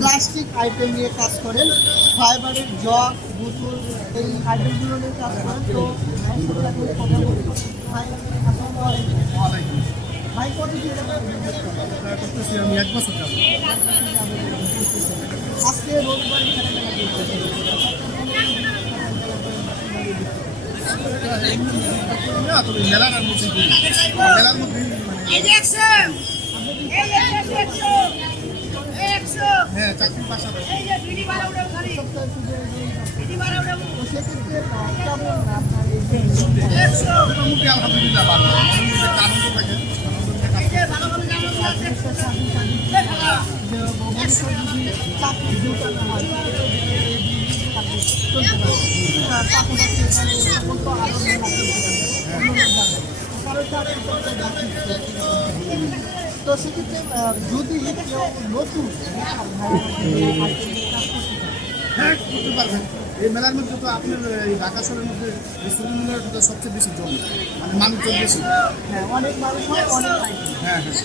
Plastic item নিয়ে কাজ করেন, ফাইবারের জগ বোতল এই আইটেমগুলো নিয়ে কাজ করেন। তো ভাইয়ের সাথে এখন কথা বলবো। ভাই আসসালামু আলাইকুম। ভাই কতদিন করতেছি আমি 1 বছর যাব। আজকে রবিবার তবে মেলার মধ্যে মেলার মধ্যে হ্যাঁ চাকরির পাশাপাশি সেক্ষেত্রে কেমন আপনার এই মোটামুটি আলহামদুলিল্লাহ ভালো আনন্দ থাকে তো সেক্ষেত্রে যদি কেউ নতুন হ্যাঁ করতে পারবেন। এই মেলার মধ্যে তো আপনার এই ঢাকা শহরের মধ্যে রেস্টুরেন্টগুলোর সবচেয়ে বেশি জমি, মানে মানুষজন বেশি। অনেক মানুষ হয়, অনেক হ্যাঁ হ্যাঁ।